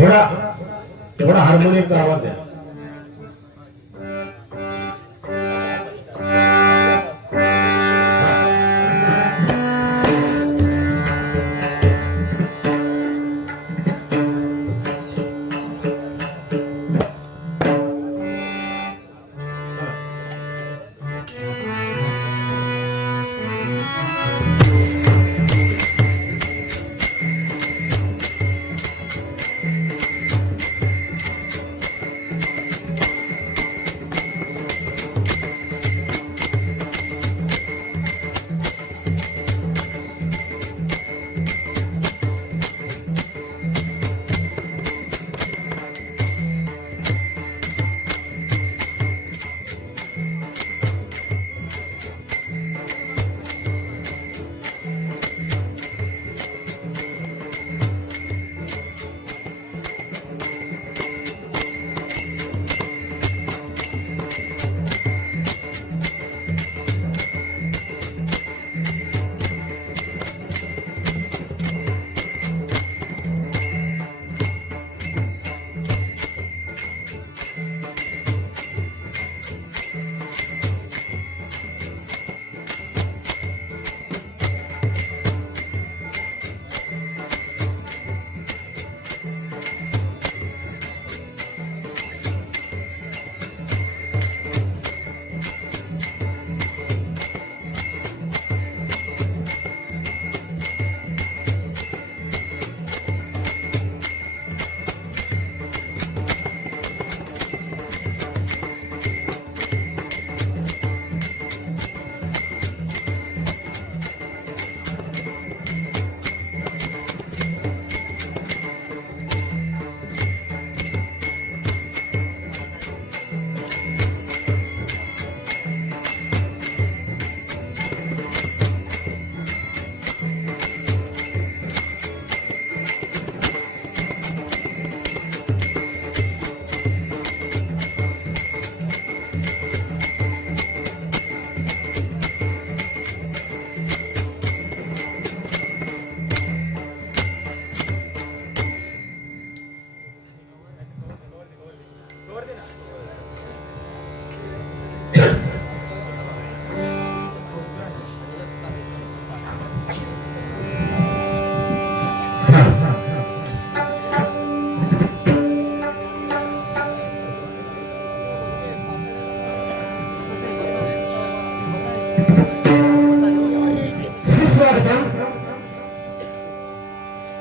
थोडा हार्मोनियमचा आवाज द्या.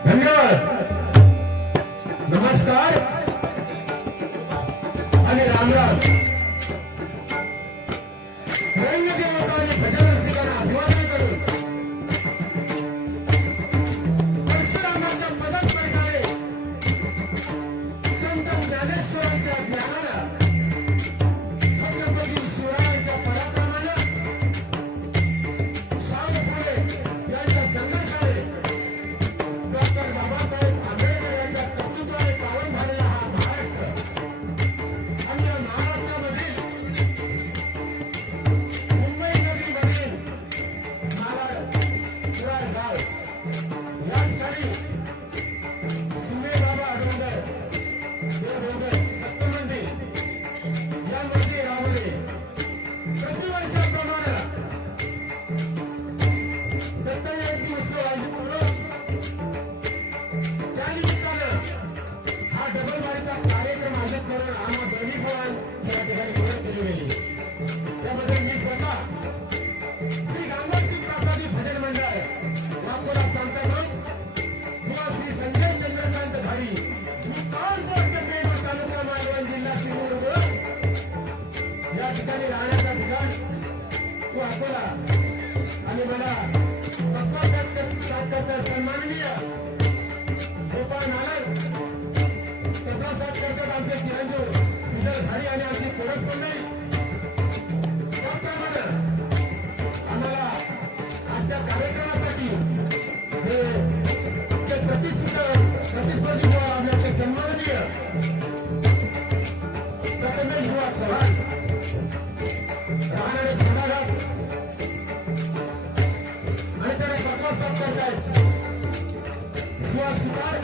धन्यवाद. नमस्कार आणि राम राम. रंगदेवता आणि भजन रसिकांना अभिवादन करून परशुरामाच्या पदात पडणारे संत ज्ञानेश्वरांच्या ज्ञानाला, छत्रपती शिवरायांच्या पराक्रमाला, शाहू फुले यांच्या संघर्षाने, डॉक्टर बाबासाहेब आंबेडकर यांच्या कर्तृत्वाने पावन झालेला हा महाराष्ट्र आणि या महाराष्ट्रामधील मुंबई नगरीमधील मालाड, शिराळ गाव या ठिकाणी शिंदेबाबा अडवंदर, देवभोगर, दत्तमंदिर यामध्ये राहले. प्रतिवर्षाप्रमाणे दत्तजयंती उत्सवापूर्वक त्या निमित्तानं हा डबलबारीचा कार्यक्रम आयोजित करून आम्हा दोन्ही पवार या ठिकाणी निवड केली गेली. त्याबद्दल मी स्वतः श्री गांगोत्री प्रासादी भजन मंडळ वाकोला सांगतो किंवा श्री संजय चंद्रकांत धारी कानपूर पेठ तालुका मालवण जिल्हा सिंधुदुर्ग या ठिकाणी राहण्याचा ठिकाण तो अकोला आणि मला सन्माननीय गोपाळ नालक सभासद करतात आमचे चिरंजीव श्रीधर धारी आणि आमची कोरस मंडळी. त्याप्रमाणे आम्हाला आजच्या कार्यक्रमासाठी हे प्रतिस्पर्धी आपल्याचे सन्माननीय सत्यमेश बुवा चव्हाण राहणारे घोडाघाट आणि त्याला प्रकाश करतायत. सुहास सुतार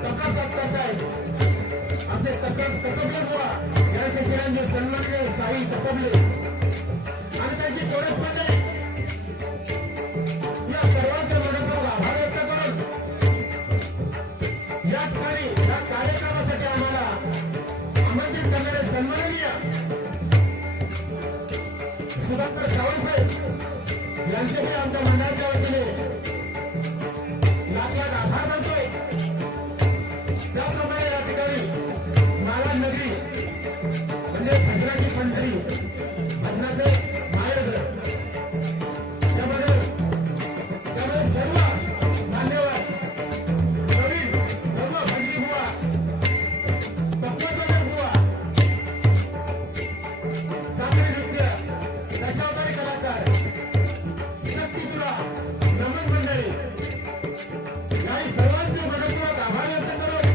प्रकाश करतायत. जमले आणि त्यांची कोरस मंडळी या सर्वांच्या मनपूर्वक आभार व्यक्त करून या ठिकाणी या कार्यक्रमासाठी आम्हाला आमंत्रित करणारे सन्माननीय सुधाकर सावंतसाहेब यांचेही आमच्या मंडळाच्या वतीने लाख लाख आभार मानतोय. त्याप्रमाणे या ठिकाणी माला नगरी म्हणजे भजनाची पंढरी भजनाचे माहेरघर त्यामध्ये सर्व मान्यवर नवीन सर्व भजनी बुवा तत्वज्ञ बुवा चांगले नृत्य दशावतारी कलाकार शक्ती तुला नमन मंडळी या सर्वांचे मनपूर्वक आभार व्यक्त करून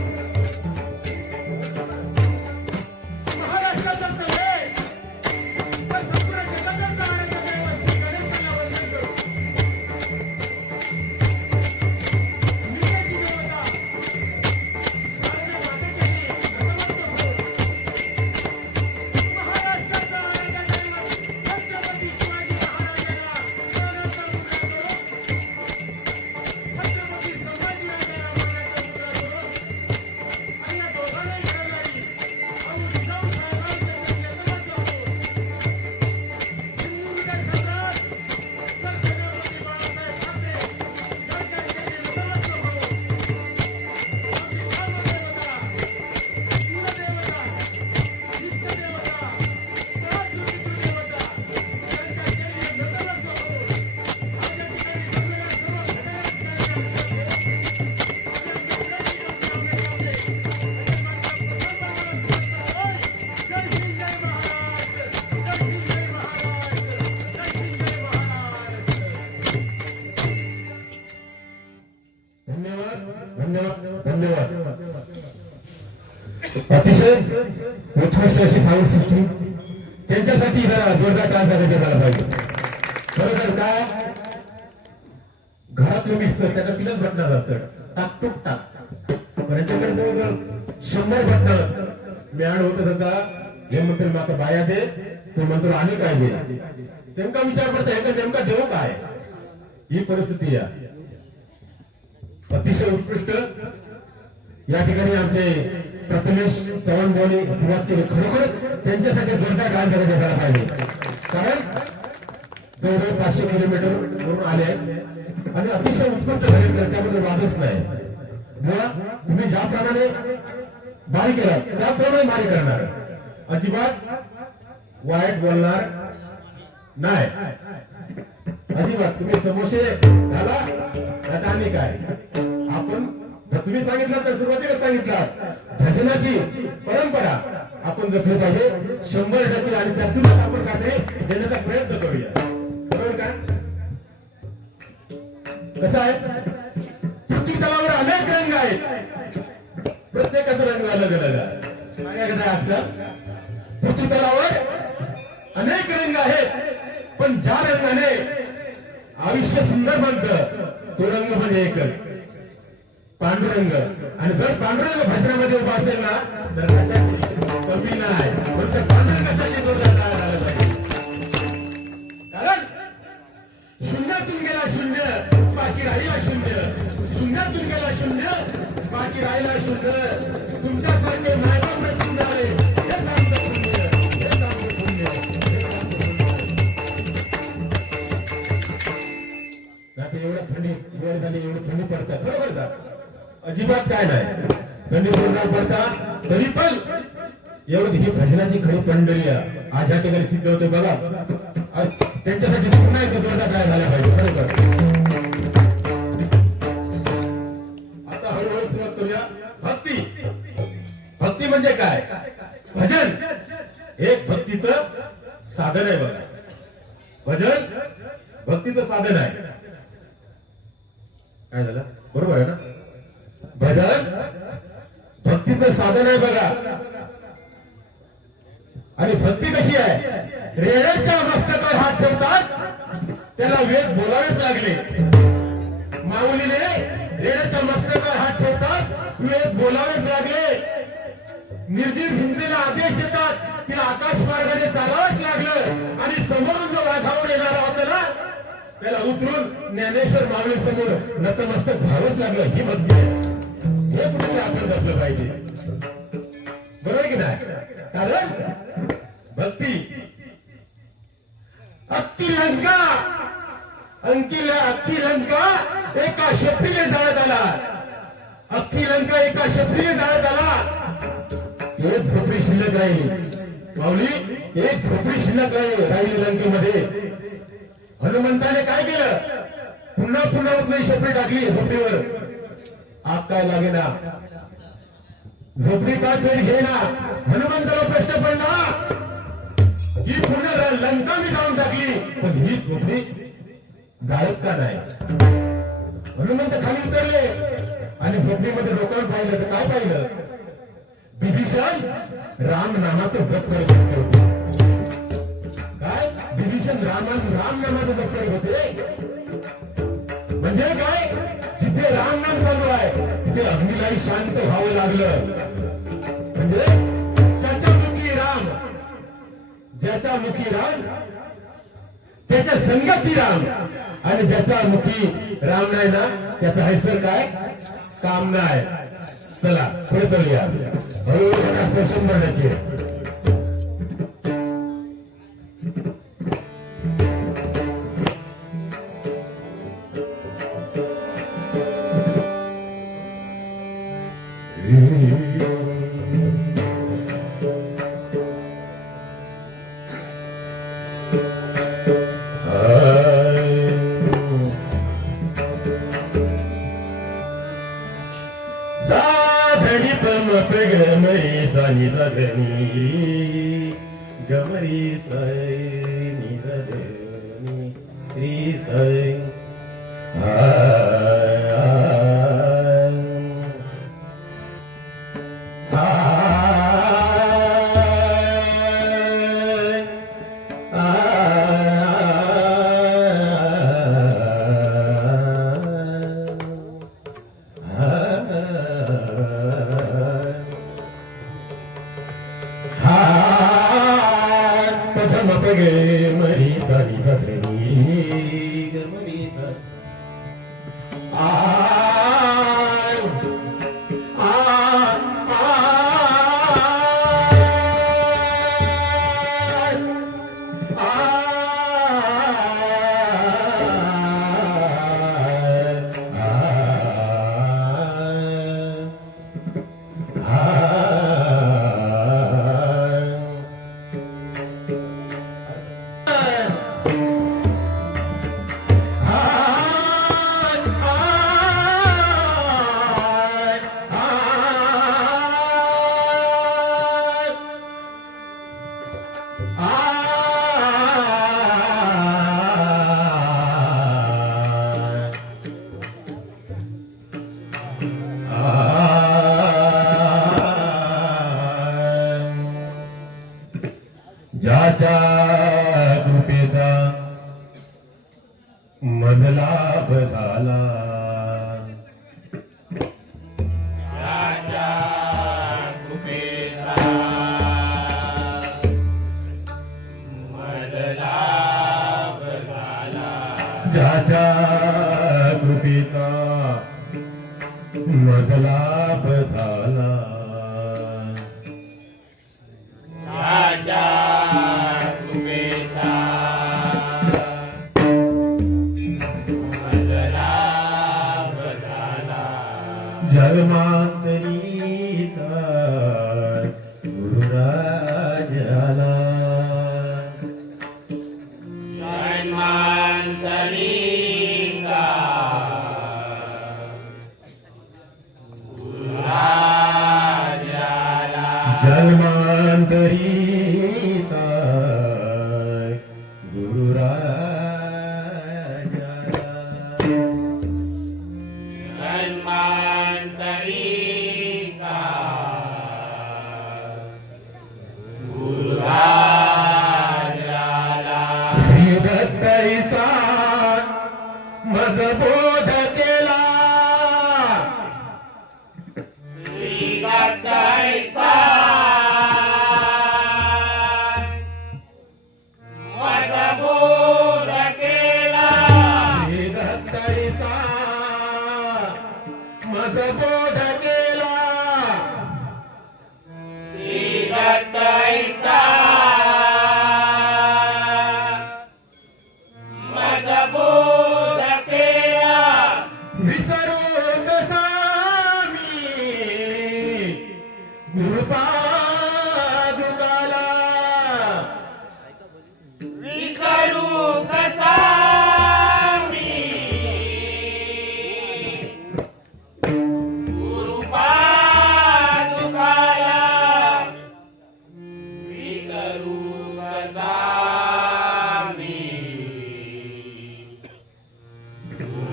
महाराष्ट्राचा तळे तर संपूर्ण जगाचा आनंद देव श्री गणेशाला वंदन करू. निवेदी देवता सारे मातेची नतमस्तक हो. महाराष्ट्राचा आनंद देव छत्रपती शिवाजी महाराजांना मानाचा मुजरा करो. छत्रपती संभाजीराजांना मानाचा मुजरा करो. आणि या दोघांनाही घडवणारी औरंगजेब साहेबांचे नतमस्तक हो. हिंदू हृदय सम्राट सर छत्रपती बाळासाहेब ठाकरे यांच्याकडे नतमस्तक हो. आपली धर्मदेवता, कुलदेवता, इष्टदेवता, सहस्रज्योती कुलदेवता यांच्याकडे नतमस्तक हो. आमच्या ठिकाणी जमलेल्या सर्व धन्यवाद धन्यवाद धन्यवाद. अतिशय उत्कृष्ट अशी साऊंड सिस्टीम त्यांच्यासाठी जरा जोरदार टाळ देण्यात आला पाहिजे. खरोखर काय घरात तुम्ही त्याच्या तिथंच बटणार असतं टाक टूक टाक त्यांच्याकडे जवळजवळ 100 बटणं मिळालं होतं. समजा हे म्हणतो माका बाया दे तो म्हणतो आणि काय दे नेमका विचार करता ह्याचा नेमका देऊ काय ही परिस्थिती आहे. अतिशय उत्कृष्ट या ठिकाणी आमचे प्रथमेश चव्हाण भाऊनी सुरुवात केली. खरोखर त्यांच्यासाठी जोरदार काम झाला पाहिजे. कारण जवळजवळ 500 किलोमीटर वरून आले आहेत आणि अतिशय उत्कृष्ट झाले त्यामध्ये वादच नाही. मग तुम्ही ज्याप्रमाणे बारी केला त्याप्रमाणे बारी करणार अजिबात वाईट बोलणार नाही. अजिबात तुम्ही समोसे घाला आता आम्ही काय आपण तुम्ही सांगितलं तर सुरुवातीला सांगितलं भजनाची परंपरा आपण जपली पाहिजे 100% आणि त्यातूनच आपण काहीतरी देण्याचा प्रयत्न करूया. बरोबर का? कसं आहे पृथ्वी तलावर अनेक रंग आहेत. प्रत्येकाचा रंग अलग अलग आहे. माझ्याकडे असतात पृथ्वी तलावर अनेक रंग आहेत पण ज्या रंगाने आयुष्य सुंदर बनतं तो रंग म्हणजे एकच पांडुरंग. आणि जर पांडुरंग भजनामध्ये उभा असेल ना तर कशाची कमी नाही. म्हणून पांडुरंग कशाची जोरदार झालं पाहिजे. कारण शून्यातून गेला शून्य बाकी राहिला शून्य. शून्यातून गेला शून्य बाकी राहिला शून्य. तुमच्यासारखे नायकांना शून्य आले हे सांगतं शून्य हे सांगतं शून्य. एवढं थंडी वेळ झाली एवढी थंडी पडतात बरोबर का? अजिबात काय नाही थंडी पूर्ण पडता तरी पण एवढी ही भजनाची खरी पंढरी आहे. आज या ठिकाणी सिद्ध होते बघा त्यांच्यासाठी पुन्हा एक जोरदार काय झाला पाहिजे बरोबर. आता हळूहळू सुरुवात करूया. भक्ती भक्ती म्हणजे काय? भजन एक भक्तीचं साधन आहे बघा. भजन भक्तीचं साधन आहे. काय झालं बरोबर आहे ना? भजन भक्तीचं साधन आहे बघा. आणि भक्ती कशी आहे? रेड्याच्या मस्तकावर हात ठेवतात त्याला वेद बोलावेच लागले. माऊलीने रेड्याच्या मस्तकावर हात ठेवतात वेद बोलावेच लागले. निर्जीव हिंदीला आदेश येतात तिला आकाश मार्गाने चालावंच लागलं आणि समोरून जो वाघावर येणारा होता ना त्याला उतरून ज्ञानेश्वर माऊली समोर नतमस्तक व्हावंच लागलं. ही भक्ती आहे. हे कुठे आपण जपलं पाहिजे. बरोबर की नाही. कारण भक्ती अख्खी लंका एका शेपटीने जाळत आला. अख्खी लंका एका शेपटीने जाळत आला. एक झोपडी शिल्लक राहिली. माऊली एक झोपडी शिल्लक राहिली लंकेमध्ये. हनुमंताने काय केलं. पुन्हा उचलून शेपटी टाकली झोपडीवर. आग काय लागेना. झोपडी का पेट घेना. हनुमंताला प्रश्न पडला ही पुन्हा लंका मी जाऊन टाकली पण ही झोपडी जाळत का नाही. हनुमंत खाली उतरले आणि झोपडीमध्ये डोकावून पाहिलं तर काय पाहिलं. विभीषण राम नामाचं जप करत होते. काय विभीषण राम नामाचं जप करत होते. म्हणजे काय जिथे राम नाम चालू आहे तिथे अग्नीलाही शांत व्हावं लागलं. म्हणजे ज्याचा मुखी राम त्याच्या संगती राम आणि ज्याचा मुखी राम नाही ना त्याचा हैसर काय काम नाही. चला पुढे चलूया. हळूहळू 100%. गमरी सानी गमरी गमरी सानी री साई मरी सानी गमरी ज्याच्या कृपेचा मजलाभ झाला. ज्याच्या कृपेचा मजलाभ झाला. ज्याच्या कृपेचा मजलाभ झाला. जन्मांतरी गुरुराज आला. जन्मांतरी गुरुराज आला. जन्मांतरी गुरुराज आला. मज बोध केला. श्री दत्ताईसा बोध केला तैसा मजबूत केला विसरू कसा मी गुरुपादुकाला विसरू कसा मी गुरुपादुकाला विसरू कसा मी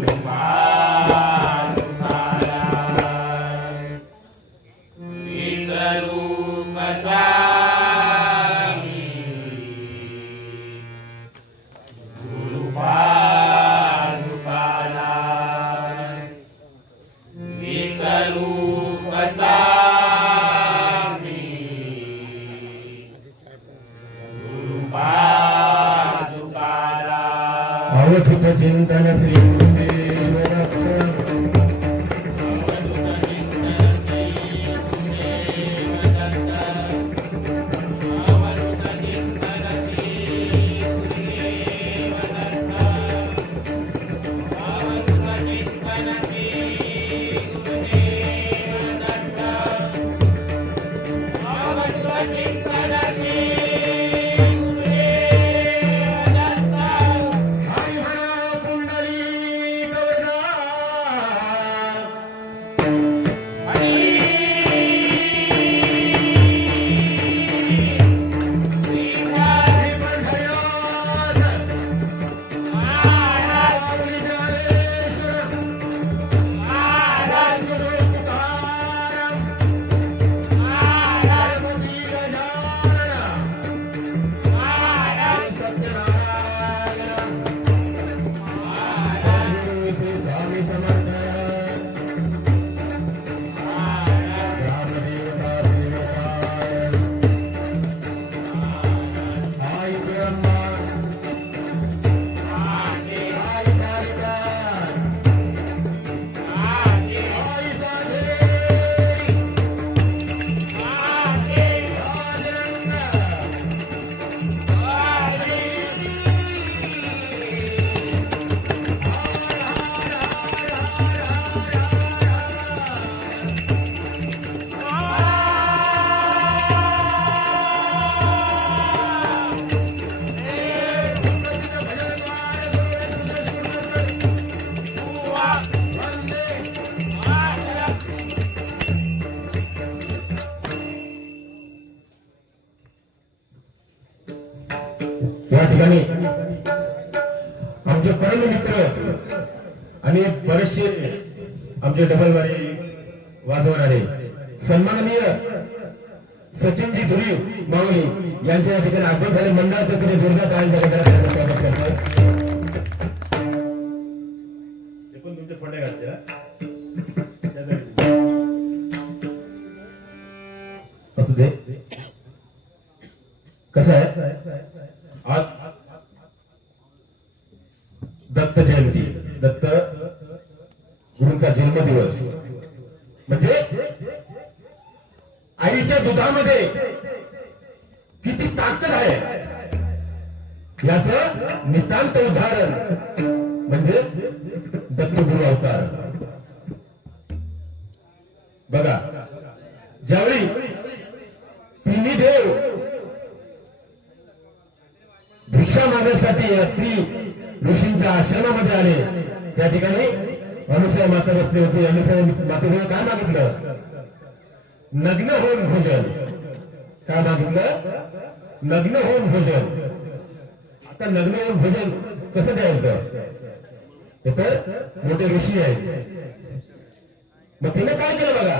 गुरुपादुकाला विसरू कसा मी गुरुपादुकाला विसरू कसा मी गुरुपादुकाला अवधूत चिंतन श्री गुरुदेव दत्त आई म्हणा पुंडलिक वरदा या ठिकाणी आमचे परम मित्र आणि बरेचसे आमचे डबलवारी वाजवणारे सन्माननीय सचिनजी धुरी माऊली यांच्या या ठिकाणी आगमन झाले मंडळाचं तिथे जोरदार टाळ्यांच्या स्वागत करतात. एकूण तुमचे फंडे घालते असू दे. कसं आहे आज दत्त जयंती, दत्त गुरूंचा जन्मदिवस म्हणजे आईच्या दुधामध्ये किती ताकद आहे याचं नितांत उदाहरण म्हणजे दत्तगुरु अवतार. बघा, ज्यावेळी तिन्ही देव भिक्षा मागण्यासाठी रात्री ऋषींच्या आश्रमामध्ये आले, त्या ठिकाणी अनुसया माता बसली होती. अनुसया मातेने काय मागितलं? नग्न होऊन भोजन. काय मागितलं? नग्न होऊन भोजन. आता नग्न होऊन भोजन कसं द्यायचं? हे तर मोठे ऋषी आहेत. मग तिने काय केलं बघा,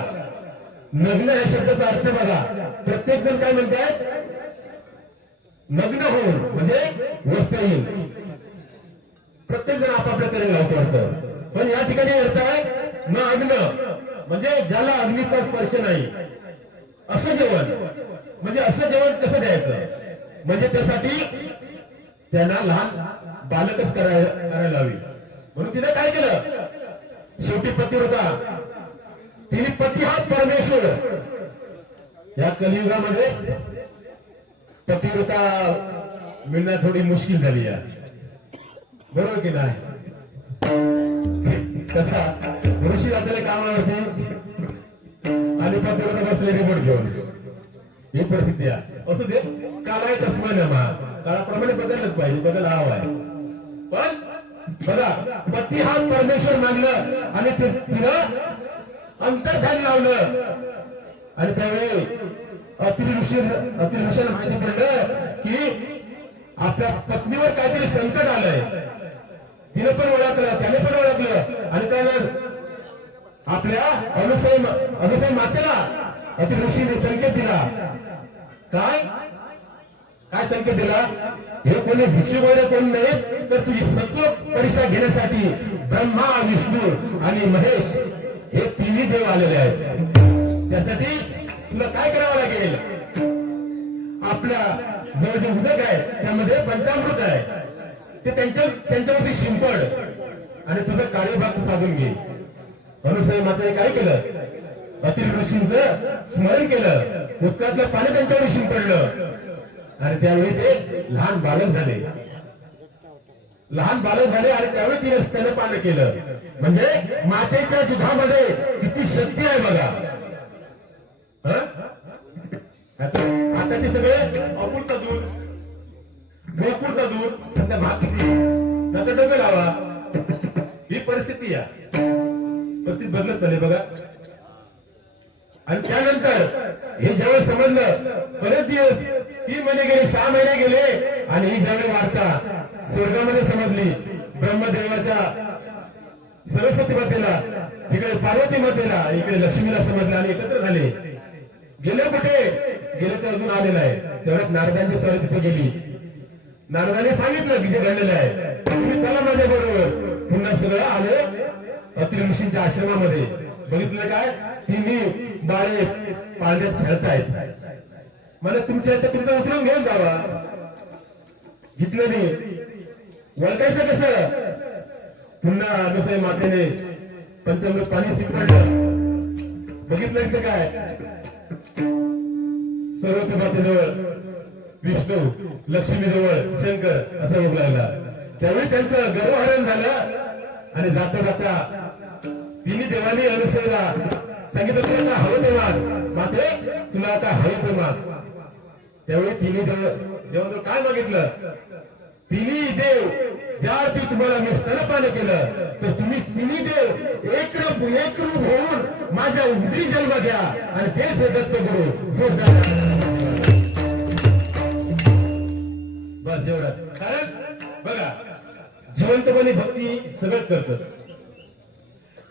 नग्न या शब्दाचा अर्थ बघा. प्रत्येक जण काय म्हणतात? नग्न होऊन म्हणजे वस्त्रहीन. प्रत्येक जण आपापल्या तरी लावतो अर्थ, पण या ठिकाणी अर्थ आहे न अग्न म्हणजे ज्याला अग्नीचा स्पर्श नाही असं जेवण. म्हणजे असं जेवण कसं द्यायचं? म्हणजे त्यासाठी त्यांना लहान बालकच करायला हवी. म्हणून तिने काय केलं? शेवटी पतिव्रता तिने पती हा परमेश्वर. या कलियुगामध्ये पतिव्रता मिळणं थोडी मुश्किल झाली आहे, बरोबर की नाही? तसा ऋषी जातले कामावरती आणि पतिव्रता बसले रिमोट घेऊन, ही परिस्थिती आहे. असं ते कालाय तस्मान काळाप्रमाणे बदललंच पाहिजे, बदल हवा आहे. पण बघा, पती हा परमेश्वर मानलं आणि तिनं अंतर्ध्यान लावलं. आणि त्यावेळी अतिऋषीला माहिती पडलं की आपल्या पत्नीवर काहीतरी संकट आलंय. तिने पण ओळखलं, त्याने पण ओळखलं. आणि त्यानं आपल्या अनुसय मातेला अतिऋषीने संकेत दिला. काय काय संकेत दिला? हे कोणी भिक्षुक वगैरे कोण नाही, तर तुझी सत्व परीक्षा घेण्यासाठी ब्रह्मा, विष्णू आणि महेश हे तिन्ही देव आलेले आहेत. त्यासाठी तुला काय करावं लागेल? आपल्या जवळ जे उदक आहे त्यामध्ये पंचामृत आहे, ते त्यांच्यावरती शिंपड आणि तुझं कार्यभाग साधून घे. अनुसय मातेने काय केलं? अतिर ऋषींचं स्मरण केलं, उत्कातलं पाणी त्यांच्यावर शिंपडलं. आणि त्यावेळी ते लहान बालक झाले आणि त्यावेळी तिने स्तनपान केलं. म्हणजे मातेच्या दुधामध्ये किती शक्ती आहे बघा. आता ते सगळे अपूर्त दूध, गोपूर्त दूध, आता भात किती नका डोके लावा. ही परिस्थिती आहे, परिस्थिती बदलत चालली बघा. आणि त्यानंतर हे जेव्हा समजलं, बरेच दिवस 3 महिने गेले, 6 महिने गेले. आणि ही ज्यावेळी वार्ता स्वर्गामध्ये समजली, ब्रह्मदेवाच्या सरस्वती मातेला, तिकडे पार्वती मातेला, इकडे लक्ष्मीला समजलं आणि एकत्र झाले. गेले कुठे? गेले तर अजून आलेलं आहे. तेवढ्यात नारदांची सर तिथे गेली. नारदाने सांगितलं की जे घडलेलं आहे, तुम्ही चला माझ्या बरोबर. पुन्हा सगळं आले अत्रि ऋषींच्या आश्रमामध्ये. बघितलं काय? तिन्ही बाळे पाळण्यात खेळतायत. मला तुमच्या इथं तुमचं उचलून घेऊन जावा. घेतलं नाही. वळखायचं कसं? पुन्हा अनुसय मातेने पंचामृत पाणी शिंपडलं. बघितलं इथं काय? सरस्वती मातेजवळ विष्णू, लक्ष्मीजवळ शंकर असा उभा लागला. त्यावेळी त्यांचं गर्वहरण झालं. आणि जाता जाता तिन्ही देवानी अनुसयला सांगितलं, तुला हवं ते माग माते, तुला आता हवं ते माग. त्यावेळी तिन्ही देवाजवळ काय मागितलं? तिन्ही देव ज्या अर्थी तुम्हाला मी स्तनपान केलं, तर तुम्ही तिन्ही देव एकरूप होऊन माझ्या उदरी जन्म घ्या आणि तेच हे दत्त गुरु. बस एवढं. कारण बघा, जिवंतपणे भक्ती सगळं करतात.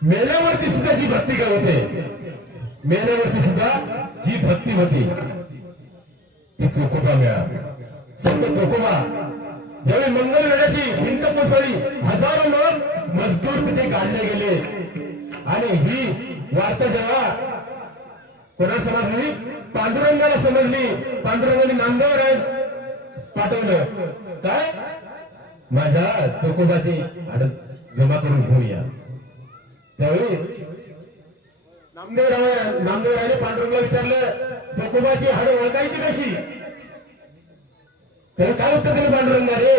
मेल्यावरती सुद्धा जी भक्ती काय होते, मेल्यावरती सुद्धा जी भक्ती होती ती चोखोबा मिळा. संत चोखोबा ज्यावेळी मंगल लढ्याची भिंत कोसळली, हजारो लोक मजदूर तिथे काढले गेले. आणि ही वार्ता जेव्हा कोणा समजली? पांडुरंगाला समजली. पांडुरंगाने नांदेड पाठवलं. काय? माझ्या चोखोबाची जमा करून घेऊन या. त्यावेळी नामदेवरायाने पांडुरंगला विचारलं, चोखोबाची हाडं ओळखायची कशी? त्याला काय उत्तर दिलं पांडुरंगाने?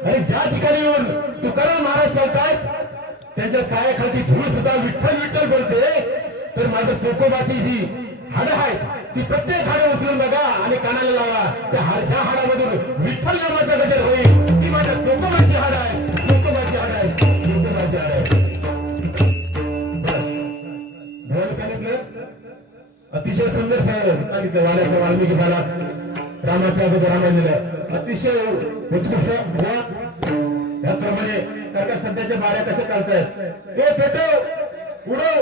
अरे ज्या ठिकाणी येऊन तुकाराम महाराज चालतायत त्यांच्या पायाखालची धूळ सुद्धा विठ्ठल विठ्ठल बोलते, तर माझं चोखोबाची जी हाडं आहेत ती प्रत्येक हाडं उचलून बघा आणि कानाला लावा. त्या ज्या हाडामधून विठ्ठल नामाचा गजर होईल ती माझ्या चोखोबाची हाड आहे. चोखोबाची हाड आहे, चोखोबाची हाड आहे. देवाने सांगितलं, अतिशय सुंदर सांगितलं. वाल्याच्या वाल्मिकी झाला, रामाच्या अगोदर रामायण अतिशय उत्कृष्ट. त्याप्रमाणे त्या सध्याच्या बाऱ्या कशा चालतायत, ते पेटव उडव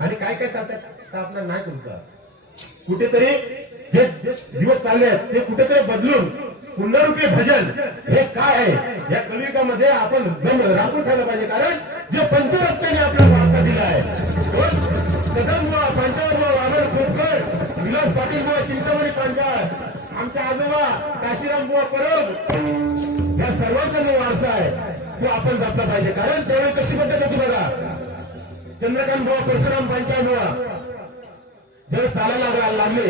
आणि काय काय चालतात आपल्याला नाही तुमचा. कुठेतरी जे दिवस चालले आहेत ते कुठेतरी बदलून पुनरुपी भजन हे काय आहे या कलियुगामध्ये आपण राखून ठेवलं पाहिजे. कारण जे पंचरत्नाने आपल्याला वारसा दिला आहे, कदमबुवा, पांचाळबुवा, वामन खोडकर, विलास पाटील बुवा, चिंतामणी पांचाळ, आमच्या आजोबा काशीराम बुवा परब, या सर्वांचा जो वारसा आहे तो आपण जपला पाहिजे. कारण त्यावेळी कशी पद्धत होती बघा, चंद्रकांत बुवा परशुराम पंचायत बुवा जर चालायला लागले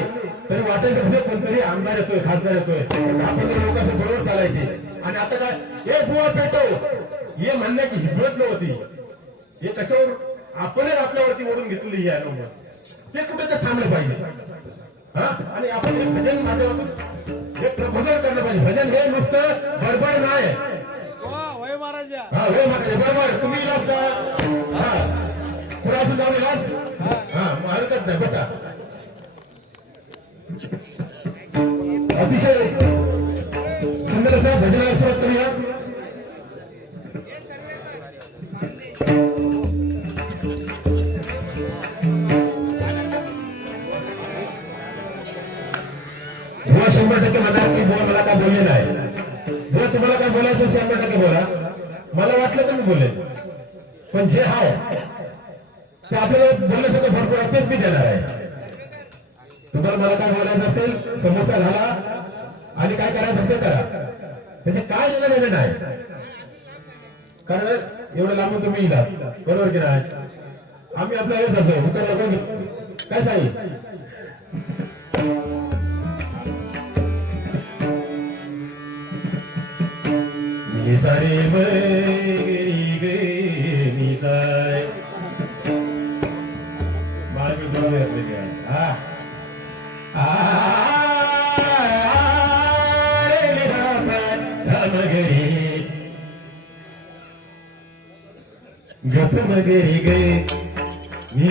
तरी वाटायचं म्हणजे कोणतरी आमदार येतोय खासदार येतोय 10-15 लोक असं बरोबर चालायचे. आणि आता काय ए बुवा पेटो हे म्हणण्याची हिंमत नव्हती. हे कशावर आपणच आपल्यावरती ओढून घेतलेली ही आहे ते कुठे ते थांबलं पाहिजे. हा आणि आपण हे भजन माध्यमातून हे प्रबोधन करणं पाहिजे. भजन हे नुसतं बडबड नाही. होय महाराज हा होय महाराज बरोबर तुम्ही इलाज का हा कुणासून जाऊन इलाज हा हरकत नाही बसा. अतिशय सुंदर असं भजनाला सुरुवात करूया. बुवा 100% म्हणणार की बुवा मला काय बोलले नाही. बुवा तुम्हाला काय बोलायचं 100% बोला. मला वाटलं तर मी बोलेन पण जे आहे ते आपल्याला बोलण्यासाठी भरपूर आहे तेच मी देणार आहे. तुम्हाला मला काय बोलायचं असेल समोसा घाला आणि काय करायचं असेल करा. त्याचे काय निर्णय देणं नाही कारण एवढं लांबून तुम्ही येणार बरोबर की नाही. आम्ही आपलं हेच असं हुकार लोक काय सांगितलं सारे बरी गे निसाय मागे बरोबर असले हा गप मगरी गे मी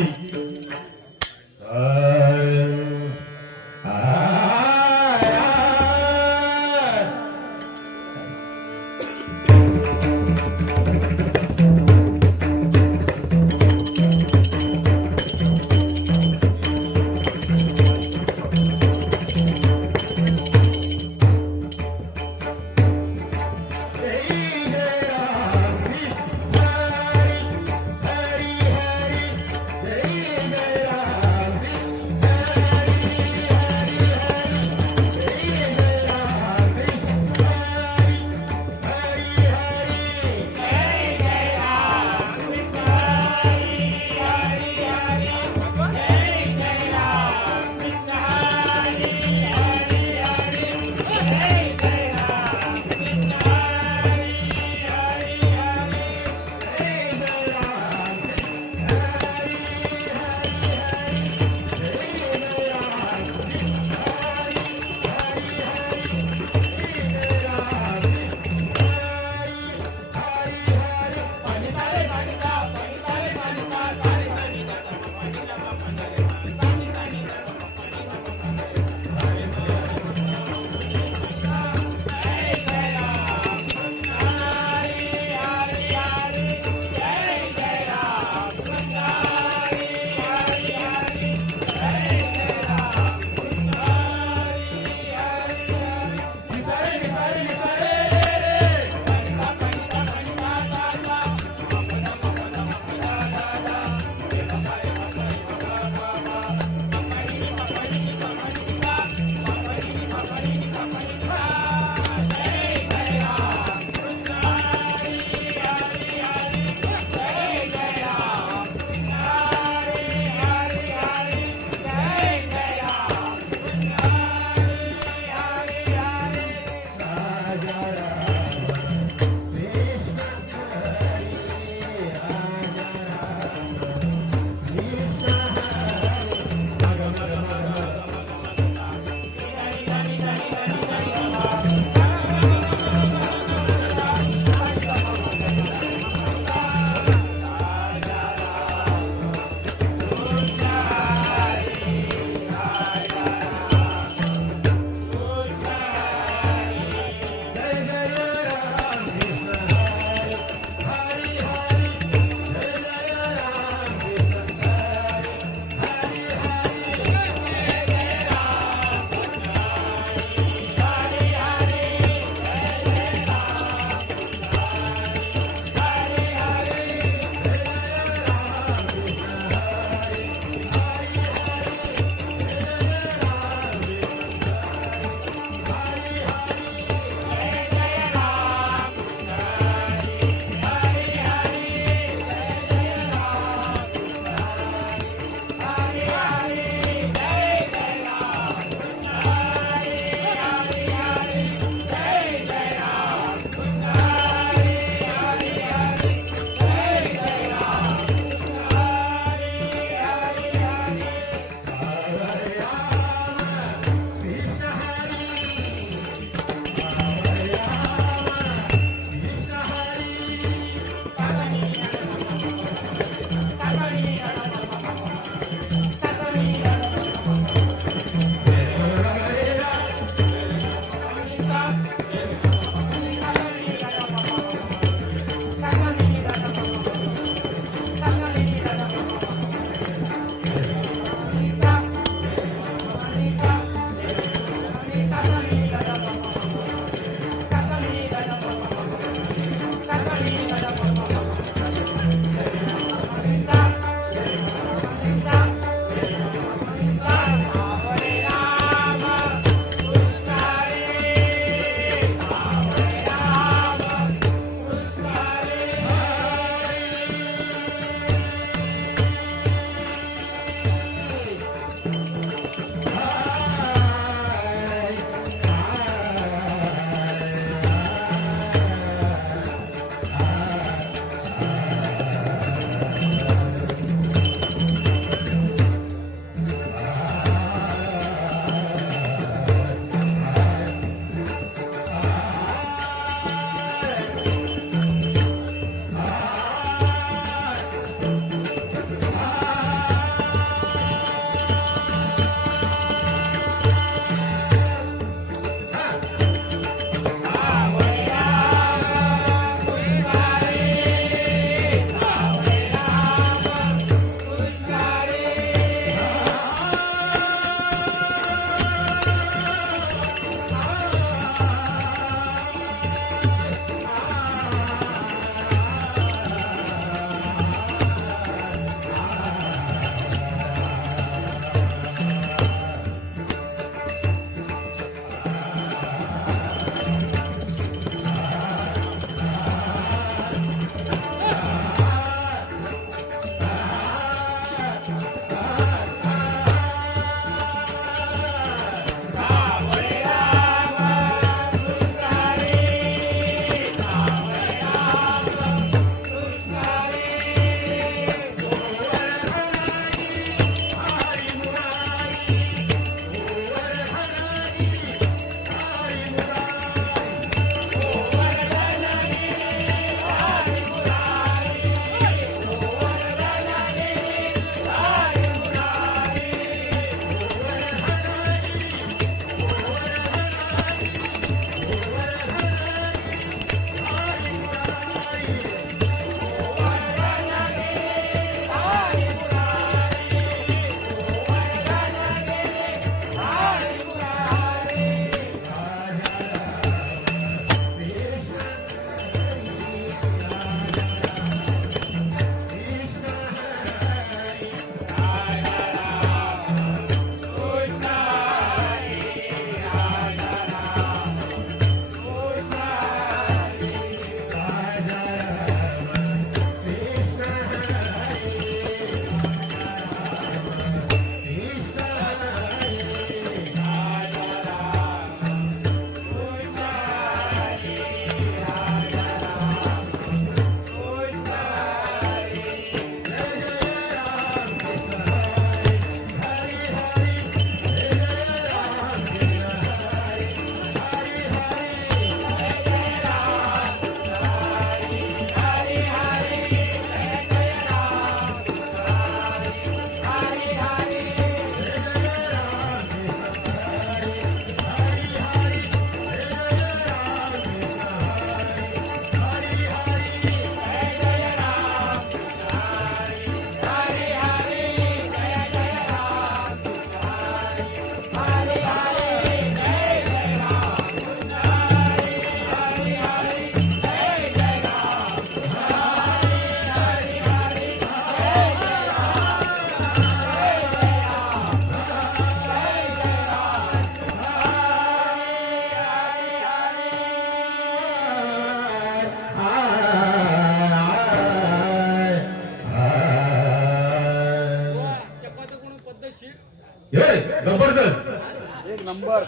हे जबरदस्त एक नंबर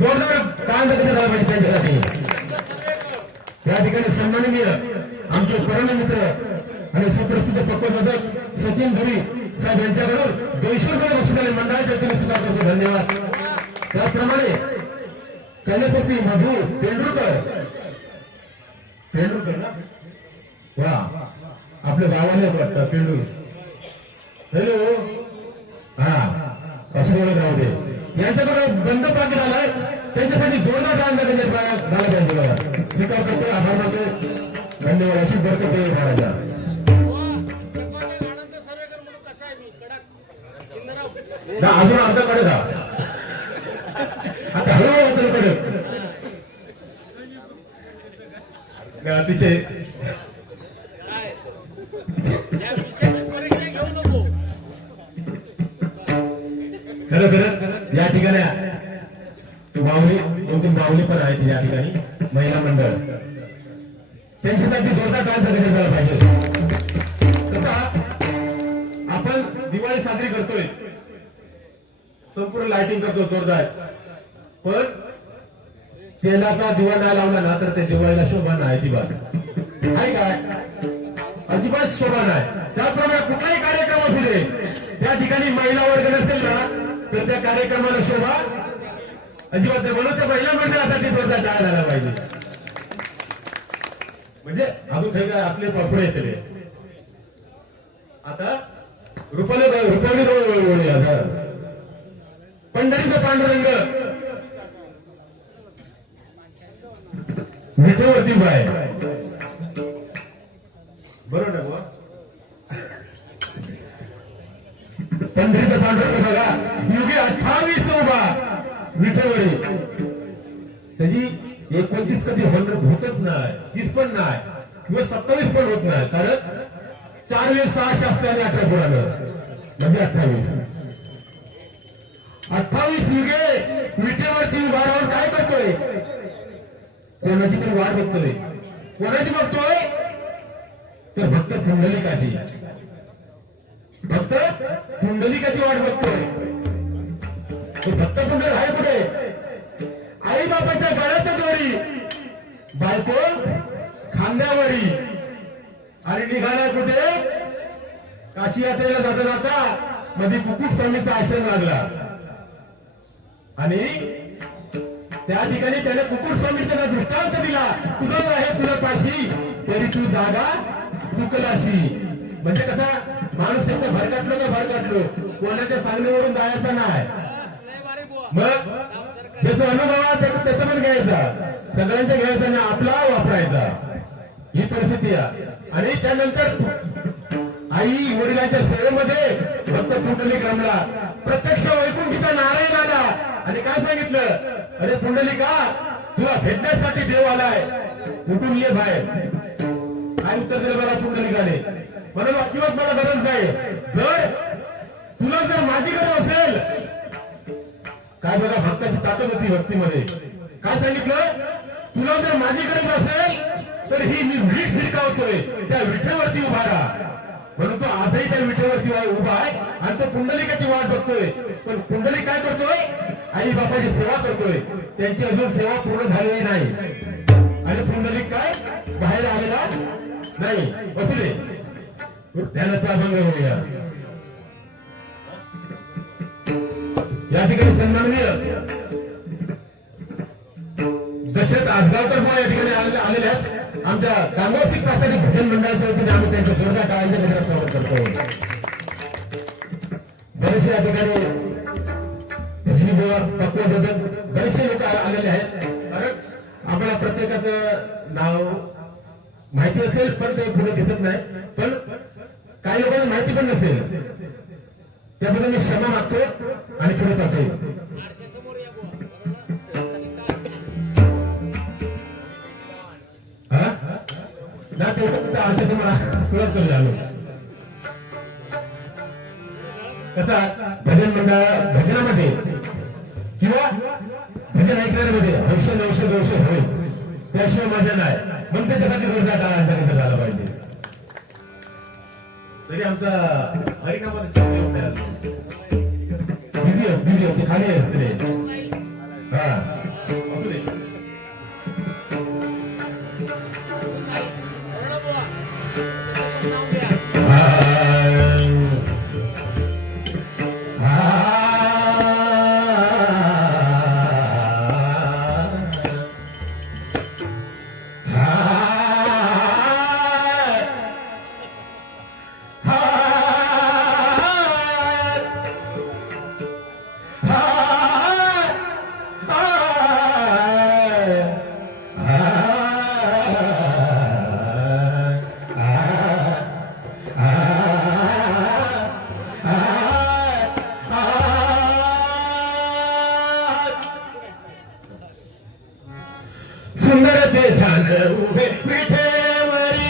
जोरदार कांदा कधी झाला पाहिजे त्यांच्यासाठी त्या ठिकाणी सन्माननीय आमचे परममित्र आणि सुप्रसिद्ध पक्वसाधक सचिन धुरी साहेब यांच्याकडून 200 रुपये बक्षीस मंडळाच्या वतीने स्वीकार करतो. धन्यवाद. त्याचप्रमाणे कैलासवासी मधु पेंडुरकर ना वा आपल्या गावाने वाटतं पेंडूर. हॅलो हा असं बोलत राहू दे. यांच्याकडे बंद पाकिट आलाय त्यांच्यासाठी जोरदार डान्स झाला पाहिजे बघा. स्वीकार करतो. आभार मानतो. धन्यवाद. अशी बरकत आहे महाराजा. अजून अर्धा कडे का आता हळूहळू होतं कडे अतिशय खरं खरं या ठिकाणी माऊली 2-3 माऊली पण आहेत या ठिकाणी महिला मंडळ त्यांच्यासाठी जोरदार डान्स झाला पाहिजे. कसा आपण दिवाळी साजरी करतोय संपूर्ण लाइटिंग करतो जोरदार पण तेलाचा दिवा नाही लावला ना तर ते दिवाळीला शोभा नाही अजिबात आहे काय अजिबात शोभा नाही. त्याचप्रमाणे कुठलाही कार्यक्रम असू दे त्या ठिकाणी महिला वर्ग नसेल ना तर त्या कार्यक्रमाला शोभा अजिबात नाही. म्हणून त्या महिला मंडळासाठी जोरदार टाळ झाला पाहिजे. म्हणजे अजून काही काय आपले पापडे येतले आता रुपाली पंढरीचा पांडुरंग विठेवरती बाय बरोबर ना बुवा पंढरीचा पांडुरंग बघा युगे 28 उभा विठेवरी त्याची 29 कधी होतच नाही 30 पण नाही किंवा 27 पण होत नाही कारण 4 वेळ 6 शास्त्र आणि 18 पुराणं म्हणजे 28 युगे विटेवरती उभा राहून काय करतोय कोणाची तरी वाट बघतोय. कोणाची बघतोय तर भक्त पुंडलिकाची वाट बघतोय. भक्त पुंडलिक आहे कुठे आई बापाच्या गळ्यात दोरी बायको खांद्यावरी आणि निघाला कुठे काशी यात्रेला जाता जाता मध्ये कुकुट स्वामीचा आश्रम लागला आणि त्या ठिकाणी त्याने कुकुट स्वामी त्याला दृष्टांत दिला तुझं आहे तुला पाशी तरी तू जागा चुकलाशी. म्हणजे कसा माणूस एकदा भरकाटलो का भरकाटलो कोणाच्या सांगण्यावरून जायचं नाही. मग त्याचा अनुभव त्याचा पण घ्यायचा सगळ्यांचा घ्यायचा आणि आपला वापरायचा ही परिस्थिती आहे. आणि त्यानंतर आई वडिलांच्या सेवेमध्ये भक्त पुंडलिक रमला. प्रत्यक्ष वैकुंठीचा नारायण आला आणि काय सांगितलं अरे पुंडलिका तुला भेटण्यासाठी देव आलाय उठून ये बाहेर. काय उत्तर दिलं मला पुंडलिकाने म्हणून किंवा मला गरज नाही जर तुला जर माझी गरज असेल काय बघा भक्ताची ताकद होती भक्तीमध्ये काय सांगितलं तुला जर माझी गरज असेल तर ही मी वीट फिरकावतोय त्या विठेवरती उभा राहा. म्हणून तो आजही त्या विठेवरती उभा आहे आणि तो पुंडलिकाची वाट बघतोय. पण पुंडलिक काय करतोय आई बापाची सेवा करतोय त्यांची अजून सेवा पूर्ण झालेली नाही आणि पुंडलिक काय बाहेर आलेला नाही. बसू दे ध्यानाचा अभंग होऊया. या ठिकाणी सन्माननीय दशरथ आजगावकर या ठिकाणी आलेले आहेत. आमच्या कांगोसिक प्रासादिक भजन मंडळाच्या वतीने आम्ही त्यांच्या जोरदार टाळ्यांच्या गजरात स्वागत करतो. बरेचसे या ठिकाणी भजनी बुवा पक्वसाधक बरेचसे लोक आलेले आहेत. कारण आम्हाला प्रत्येकाचं नाव माहिती असेल पण ते पुढे दिसत नाही. पण काही लोकांना माहिती पण नसेल त्याबद्दल मी क्षमा मागतो आणि पुढे जातो. कसा भजन मंडळ भजनामध्ये किंवा भजन ऐकण्यामध्ये 900 होईल त्याशिवाय मजा नाही. मग त्याच्यासाठी जोरदार टाळ्यांचा झाला पाहिजे. तरी आमचा हरिनामाचा दिली होती खाली असते हा असू दे. सुंदर ते ध्यान उभे विठेवरी